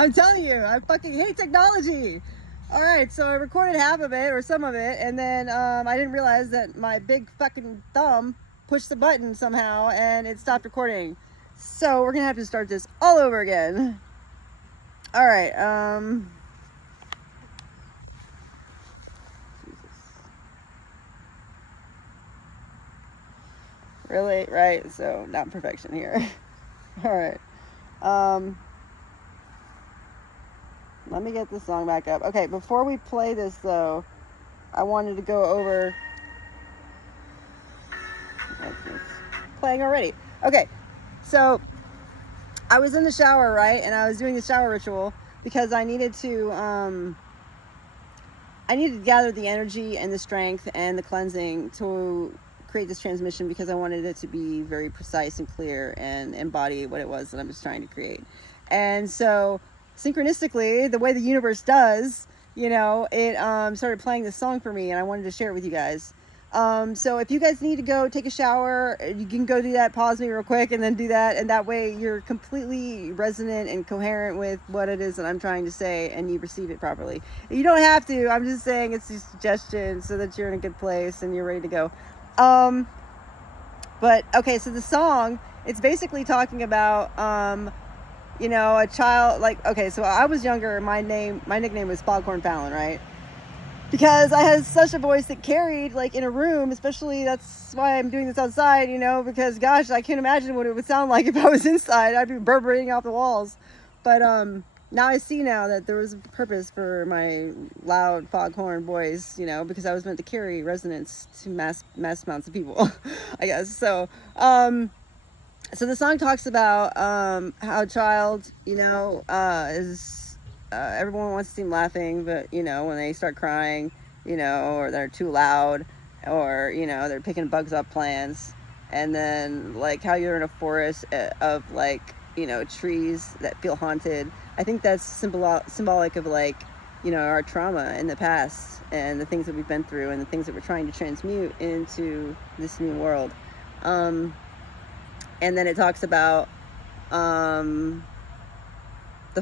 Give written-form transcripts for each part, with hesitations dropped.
I'm telling you, I fucking hate technology. All right, so I recorded half of it or some of it, and then I didn't realize that my big fucking thumb pushed the button somehow and it stopped recording. So we're gonna have to start this all over again. All right. Really? Right. So not perfection here. All right. Let me get the song back up. Okay, before we play this though, I wanted to go over. It's playing already. Okay, so I was in the shower, right, and I was doing the shower ritual because I needed to gather the energy and the strength and the cleansing to create this transmission because I wanted it to be very precise and clear and embody what it was that I was trying to create. And so synchronistically, the way the universe does, it started playing this song for me, and I wanted to share it with you guys. So if you guys need to go take a shower, you can go do that, pause me real quick, and then do that, and that way you're completely resonant and coherent with what it is that I'm trying to say, and you receive it properly. You don't have to. I'm just saying it's a suggestion so that you're in a good place and you're ready to go. But okay, so the song, it's basically talking about a child, so I was younger, my nickname was Foghorn Fallon, right? Because I had such a voice that carried, in a room, especially, that's why I'm doing this outside, because gosh, I can't imagine what it would sound like if I was inside. I'd be reverberating off the walls. But now I see now that there was a purpose for my loud foghorn voice, because I was meant to carry resonance to mass amounts of people, I guess. So the song talks about how a child, is everyone wants to see them laughing, but when they start crying, or they're too loud, or they're picking bugs up plants, and then how you're in a forest of trees that feel haunted. I think that's symbolic of our trauma in the past and the things that we've been through and the things that we're trying to transmute into this new world. And then it talks about the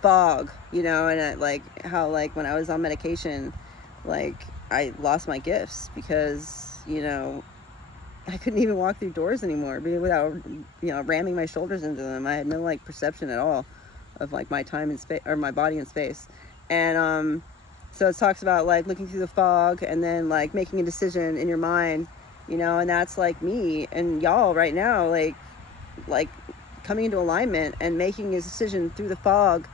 fog, and how when I was on medication, I lost my gifts because I couldn't even walk through doors anymore without ramming my shoulders into them. I had no perception at all of my time in space, or my body in space. And so it talks about looking through the fog and then making a decision in your mind, and that's me and y'all right now, coming into alignment and making a decision through the fog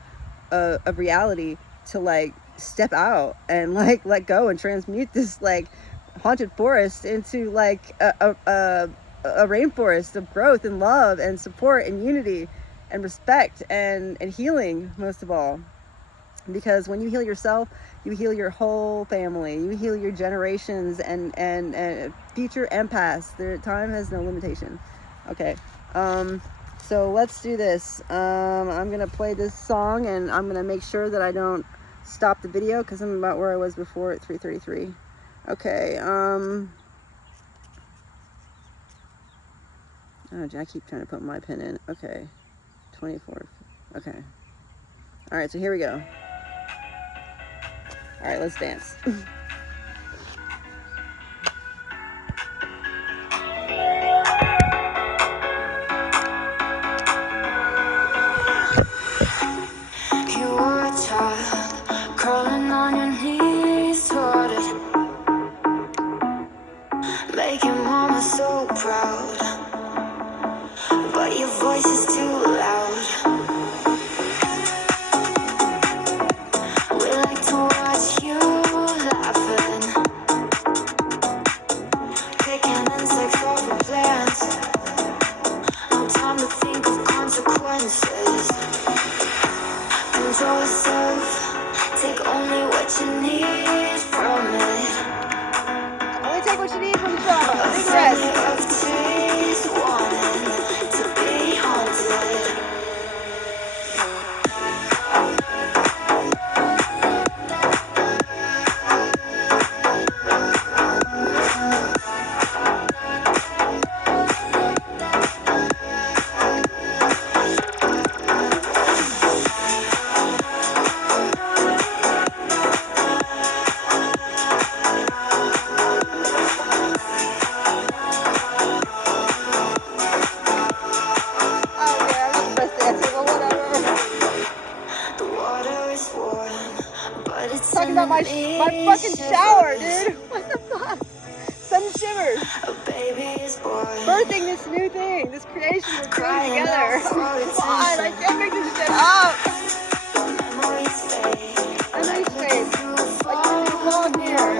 of reality to step out and let go and transmute this haunted forest into a rainforest of growth and love and support and unity and respect and healing, most of all. Because when you heal yourself, you heal your whole family, you heal your generations and future and past. Time has no limitation. Okay. So let's do this. I'm going to play this song, and I'm going to make sure that I don't stop the video because I'm about where I was before at 3:33. Okay. I keep trying to put my pin in. Okay. 24. Okay. All right, so here we go. All right, let's dance. Crawling on your knees toward it, making mama so proud, but your voice is too loud. We like to watch you laughing, picking insects off of plants. No time to think of consequences. Control yourself. Take only what you need from it. Only take what you need from the trauma. Big rest. Of trees wanting to be haunted. my fucking shower, dude. What the fuck? Sun shivers. A baby is born. Birthing this new thing, this creation we're putting Crying together. out for Come on, I attention. can't make this shit up. Memories fade. Memories fade. Through a Like a new log here.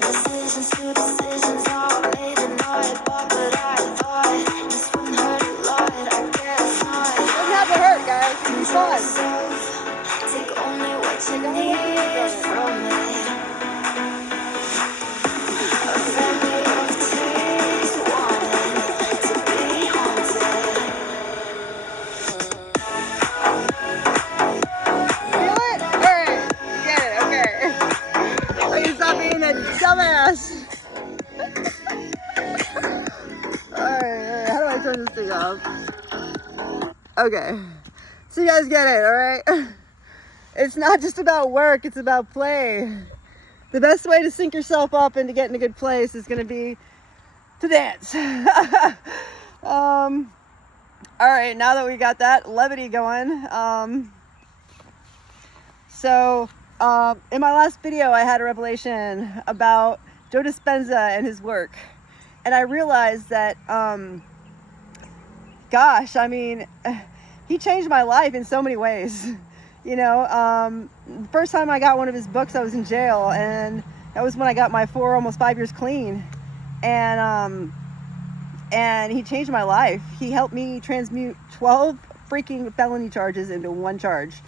Decisions to decisions all late at night. But I thought this wouldn't hurt a lot. I guess not. Doesn't have to hurt, guys. It's fun. Take only what you need from it. A family of trees wanting to be haunted. Feel it? Alright. Get it, okay. I can stop being a dumbass. Alright, how do I turn this thing off? Okay. So you guys get it, alright? It's not just about work, it's about play. The best way to sync yourself up and to get in a good place is going to be to dance. Alright, now that we got that levity going, in my last video I had a revelation about Joe Dispenza and his work. And I realized that, gosh, I mean, he changed my life in so many ways. You know, first time I got one of his books, I was in jail, and that was when I got my almost 5 years clean. And he changed my life. He helped me transmute 12 freaking felony charges into one charge,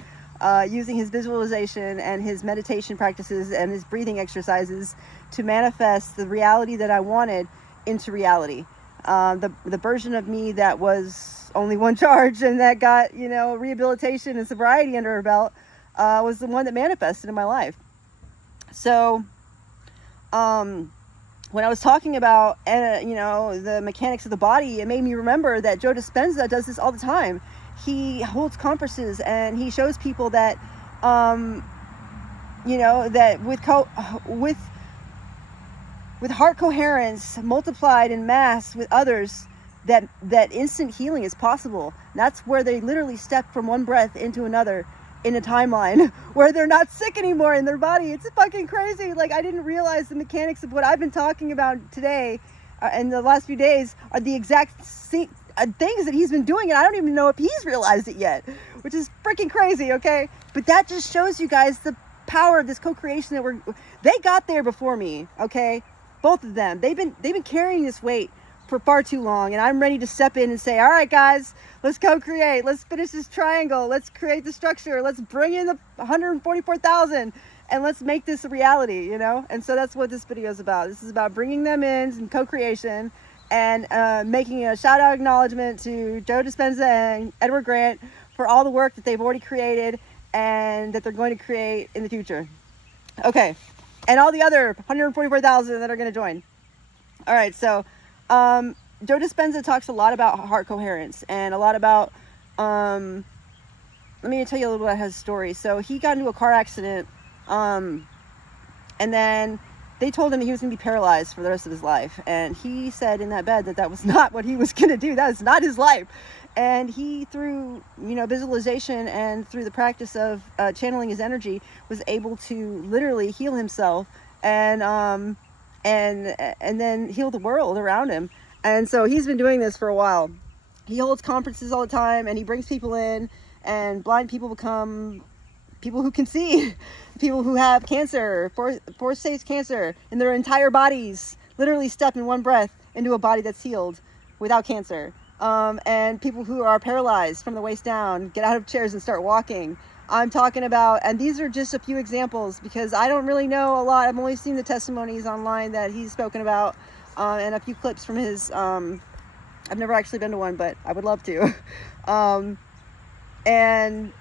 using his visualization and his meditation practices and his breathing exercises to manifest the reality that I wanted into reality. The version of me that was only one charge and that got, you know, rehabilitation and sobriety under her belt, was the one that manifested in my life. So, when I was talking about, you know, the mechanics of the body, it made me remember that Joe Dispenza does this all the time. He holds conferences and he shows people that, you know, that with heart coherence multiplied in mass with others, that instant healing is possible. That's where they literally step from one breath into another in a timeline where they're not sick anymore in their body. It's fucking crazy. Like, I didn't realize the mechanics of what I've been talking about today and the last few days are the exact things that he's been doing, and I don't even know if he's realized it yet, which is freaking crazy, okay? But that just shows you guys the power of this co-creation that they got there before me, okay? Both of them. They've been carrying this weight for far too long, and I'm ready to step in and say, all right, guys, let's co-create. Let's finish this triangle. Let's create the structure. Let's bring in the 144,000, and let's make this a reality, you know? And so that's what this video is about. This is about bringing them in co-creation and making a shout-out acknowledgement to Joe Dispenza and Edward Grant for all the work that they've already created and that they're going to create in the future. Okay, and all the other 144,000 that are going to join. All right, so Joe Dispenza talks a lot about heart coherence and a lot about, let me tell you a little bit about his story. So he got into a car accident, and then they told him he was going to be paralyzed for the rest of his life. And he said in that bed that was not what he was going to do. That was not his life. And he, through, you know, visualization and through the practice of channeling his energy, was able to literally heal himself and then heal the world around him. And so he's been doing this for a while. He holds conferences all the time, and he brings people in, and blind people become people who can see, people who have cancer, fourth stage cancer in their entire bodies, literally step in one breath into a body that's healed without cancer. And people who are paralyzed from the waist down get out of chairs and start walking. I'm talking about, and these are just a few examples because I don't really know a lot. I've only seen the testimonies online that he's spoken about, and a few clips from his, I've never actually been to one, but I would love to. And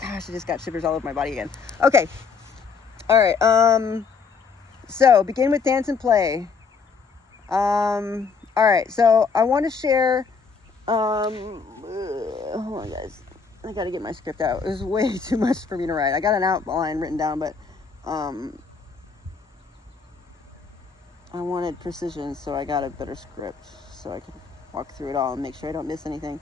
gosh, I just got shivers all over my body again. Okay. All right. So begin with dance and play. All right. So I want to share, hold on guys. I got to get my script out. It was way too much for me to write. I got an outline written down, but, I wanted precision, so I got a better script so I can walk through it all and make sure I don't miss anything.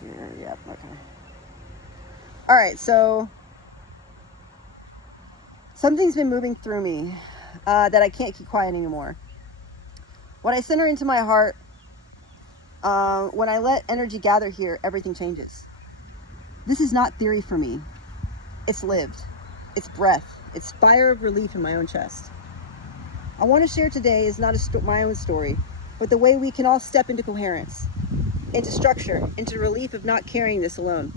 here. Yep, okay. All right, so something's been moving through me that I can't keep quiet anymore. When I center into my heart, when I let energy gather here, everything changes. This is not theory for me. It's lived. It's breath. It's fire of relief in my own chest. I want to share today is not my own story, but the way we can all step into coherence, into structure, into relief of not carrying this alone.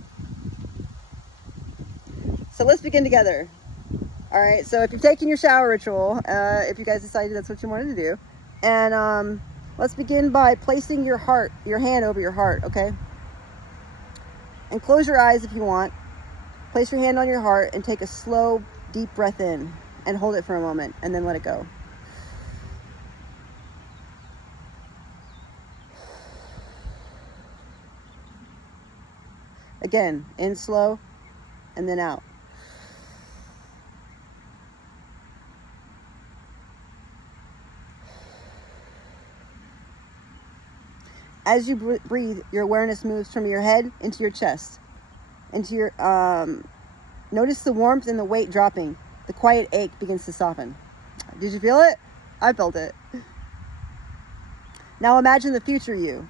So let's begin together. All right, so if you're taking your shower ritual, if you guys decided that's what you wanted to do, and let's begin by placing your hand over your heart, okay? And close your eyes if you want. Place your hand on your heart and take a slow, deep breath in and hold it for a moment and then let it go. Again, in slow and then out. As you breathe, your awareness moves from your head into your chest, into your, notice the warmth and the weight dropping. The quiet ache begins to soften. Did you feel it? I felt it. Now imagine the future you,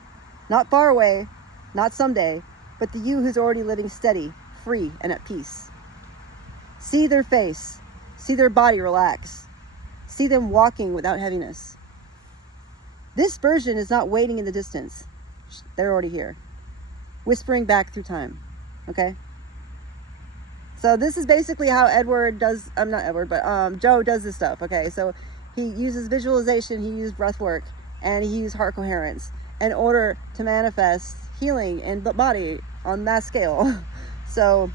not far away, not someday, but the you who's already living steady, free, and at peace. See their face, see their body relax, see them walking without heaviness. This version is not waiting in the distance. They're already here, whispering back through time, okay? So this is basically how Edward does, not Edward, but Joe does this stuff, okay? So he uses visualization, he used breath work, and he used heart coherence in order to manifest healing in the body on that scale. So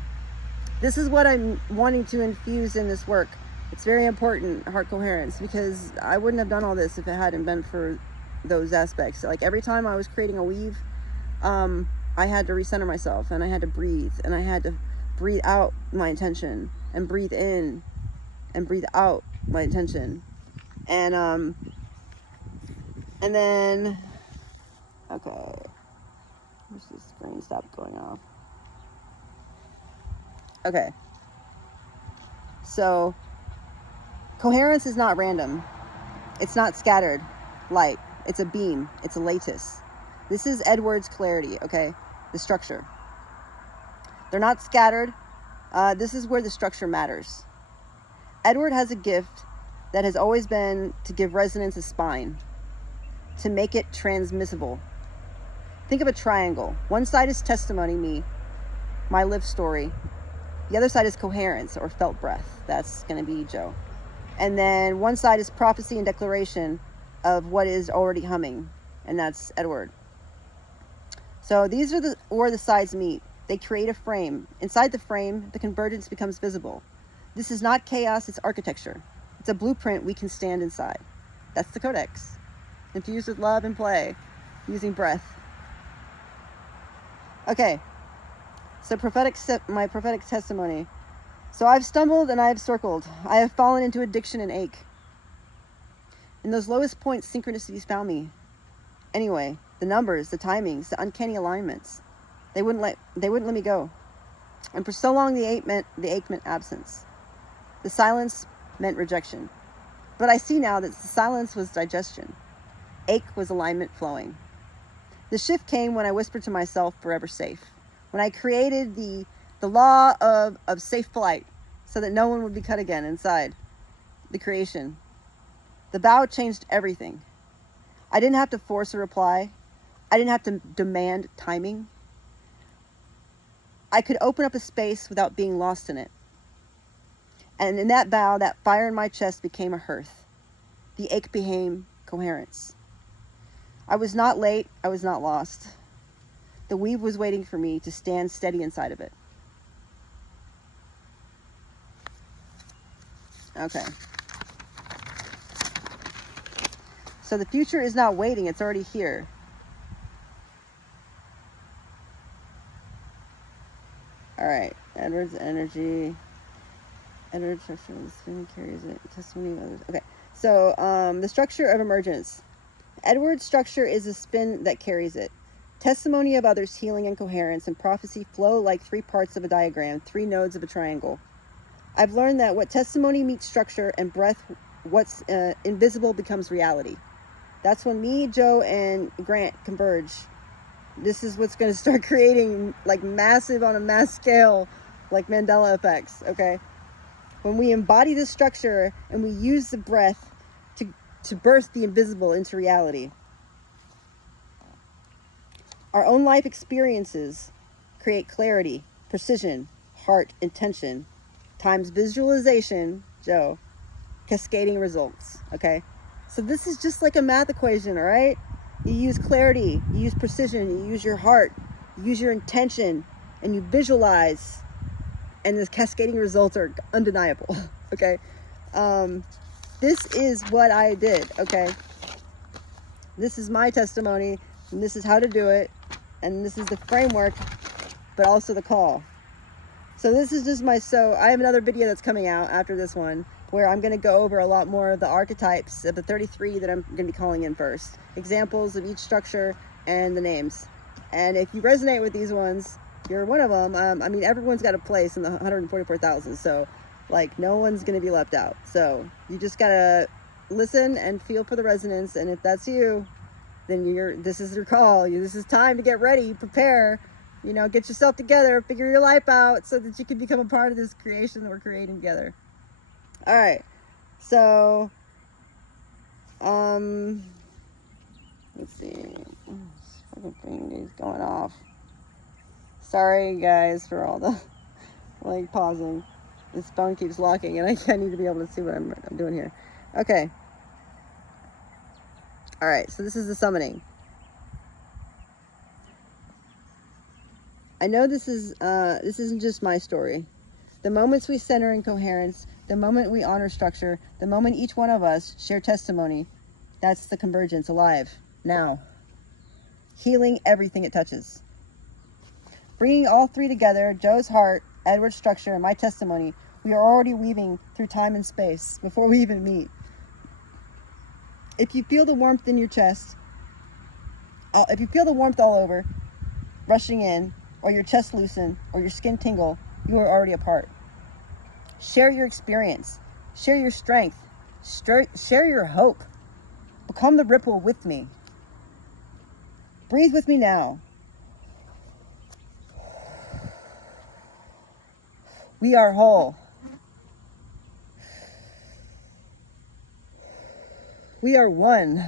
this is what I'm wanting to infuse in this work. It's very important, heart coherence, because I wouldn't have done all this if it hadn't been for those aspects. Like every time I was creating a weave, I had to recenter myself, and I had to breathe, and I had to breathe out my intention and breathe in and breathe out my intention. And then, okay, where's this screen? Stop going off. Okay. So coherence is not random. It's not scattered light. It's a beam. It's a lattice. This is Edward's clarity, okay? The structure. They're not scattered. This is where the structure matters. Edward has a gift that has always been to give resonance a spine, to make it transmissible. Think of a triangle. One side is testimony, me, my lived story. The other side is coherence, or felt breath. That's going to be Joe. And then one side is prophecy and declaration of what is already humming, and that's Edward. So these are where the sides meet. They create a frame. Inside the frame, the convergence becomes visible. This is not chaos, it's architecture. It's a blueprint we can stand inside. That's the codex. Infused with love and play, using breath. Okay, so my prophetic testimony. So I've stumbled and I have circled. I have fallen into addiction and ache. In those lowest points, synchronicities found me. Anyway, the numbers, the timings, the uncanny alignments, they wouldn't let me go. And for so long, the ache meant absence. The silence meant rejection. But I see now that the silence was digestion. Ache was alignment flowing. The shift came when I whispered to myself, forever safe. When I created the law of safe flight so that no one would be cut again inside the creation. The vow changed everything. I didn't have to force a reply. I didn't have to demand timing. I could open up a space without being lost in it. And in that vow, that fire in my chest became a hearth. The ache became coherence. I was not late. I was not lost. The weave was waiting for me to stand steady inside of it. Okay. So the future is not waiting. It's already here. All right. Edward's energy. Edward's structure of the spin carries it. Testimony of others. Okay. So the structure of emergence. Edward's structure is a spin that carries it. Testimony of others' healing and coherence and prophecy flow like 3 parts of a diagram, 3 nodes of a triangle. I've learned that what testimony meets structure and breath, what's invisible becomes reality. That's when me, Joe, and Grant converge. This is what's going to start creating like massive on a mass scale, like Mandela effects, okay? When we embody the structure and we use the breath to birth the invisible into reality. Our own life experiences create clarity, precision, heart, intention, times visualization, Joe, cascading results, okay? So this is just like a math equation, all right? You use clarity, you use precision, you use your heart, you use your intention, and you visualize, and the cascading results are undeniable, okay? This is what I did, okay? This is my testimony, and this is how to do it, and this is the framework, but also the call. So this is just I have another video that's coming out after this one, where I'm going to go over a lot more of the archetypes of the 33 that I'm going to be calling in first. Examples of each structure and the names. And if you resonate with these ones, you're one of them. I mean, everyone's got a place in the 144,000. So, like, no one's going to be left out. So, you just got to listen and feel for the resonance. And if that's you, then this is your call. This is time to get ready, prepare, get yourself together, figure your life out so that you can become a part of this creation that we're creating together. All right, so, let's see, this fucking thing is going off. Sorry, guys, for all the, pausing. This phone keeps locking, and I need to be able to see what I'm doing here. Okay. All right, so this is the summoning. I know this isn't just my story. The moments we center in coherence, the moment we honor structure, the moment each one of us share testimony, that's the convergence alive, now. Healing everything it touches. Bringing all 3 together, Joe's heart, Edward's structure, and my testimony, we are already weaving through time and space before we even meet. If you feel the warmth in your chest, if you feel the warmth all over, rushing in, or your chest loosen, or your skin tingle, you are already apart. Share your experience. Share your strength. Share your hope. Become the ripple with me. Breathe with me now. We are whole. We are one.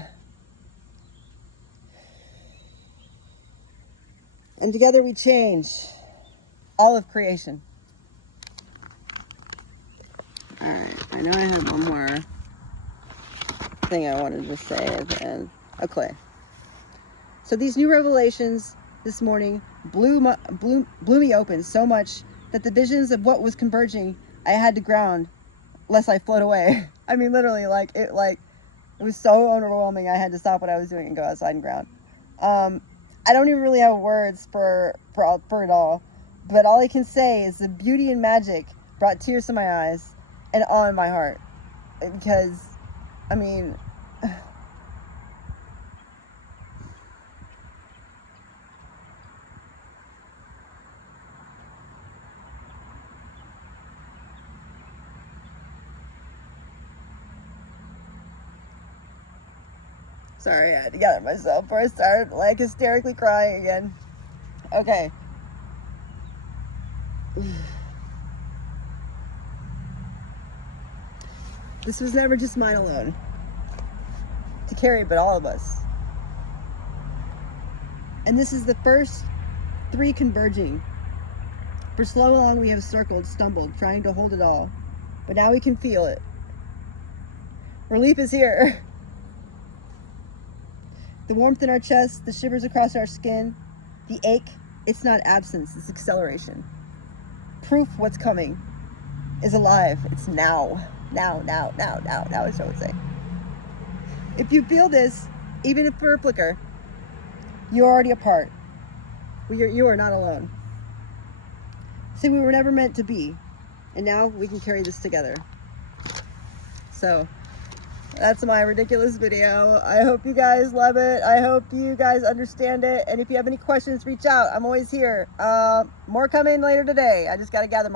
And together we change all of creation. All right, I know I had one more thing I wanted to say at the end. Okay. So these new revelations this morning blew me open so much that the visions of what was converging, I had to ground lest I float away. I mean, literally, it was so overwhelming. I had to stop what I was doing and go outside and ground. I don't even really have words for it all, but all I can say is the beauty and magic brought tears to my eyes and awe in my heart, because, I mean, sorry, I had to gather myself before I started hysterically crying again. Okay. This was never just mine alone to carry, but all of us. And this is the first 3 converging. For so long we have circled, stumbled, trying to hold it all. But now we can feel it. Relief is here. The warmth in our chest, the shivers across our skin, the ache, it's not absence, it's acceleration. Proof what's coming is alive. It's now. Now, as I would say. If you feel this, even if for a flicker, you're already a part. You are not alone. See, we were never meant to be, and now we can carry this together. So, That's my ridiculous video. I hope you guys love it. I hope you guys understand it. And if you have any questions, reach out. I'm always here. More coming later today. I just got to gather my